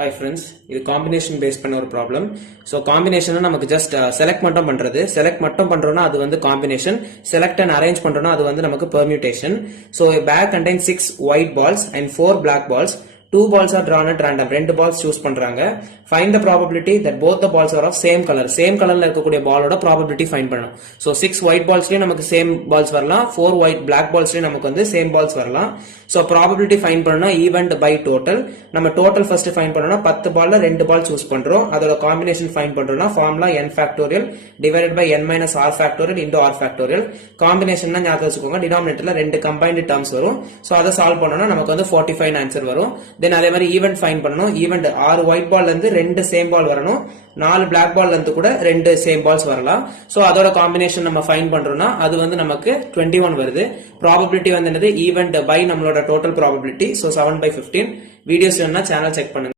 Hi friends, இது combination based பண்ண ஒரு problem. So combination நமக்கு just select மட்டும் பண்றது. Select மட்டும் பண்றோம்னா அது வந்து combination. Select and arrange பண்றோம்னா அது வந்து நமக்கு permutation. So a bag contains 6 white balls and 4 black balls. 2 balls are drawn at random. 2 balls choose பண்றாங்க. Find the probability that both the balls are of same color. Same colorல இருக்கக்கூடிய பாலோட probability find பண்ணணும். So 6 white ballsலயே நமக்கு same balls வரலாம். 4 white black ballsலயே நமக்கு வந்து same balls வரலாம். So probability find பண்ணனும்னா event by total. நம்ம total first find பண்ணனும்னா 10 பால்ல 2 பால் choose பண்றோம். அதோட combination find பண்றோம்னா formula n factorial divided by n minus r factorial into r factorial. Combination னா ஞாபகம் வச்சுக்கோங்க. denominatorல ரெண்டு combined terms வரும். So அத சால்வ் பண்ணனும்னா நமக்கு வந்து 45 னு ஆன்சர் வரும். Then அதே மாதிரி ஈவென்ட் ஃபைண்ட் பண்ணனும். ஈவென்ட் 6 ஒயிட் பால்ல இருந்து 2 சேம் பால் வரணும். 4 பிளாக் பால்ல இருந்து கூட 2 சேம் பால்ஸ் வரலாம். சோ அதோட காம்பினேஷன் நம்ம ஃபைண்ட் பண்றோம்னா அது வந்து நமக்கு 21 வருது. ப்ராபபிலிட்டி வந்து என்னது ஈவென்ட் பை நம்மளோட டோட்டல் ப்ராபபிலிட்டி. சோ 7/15. வீடியோஸ் வேணும்னா சேனல் செக் பண்ணுங்க.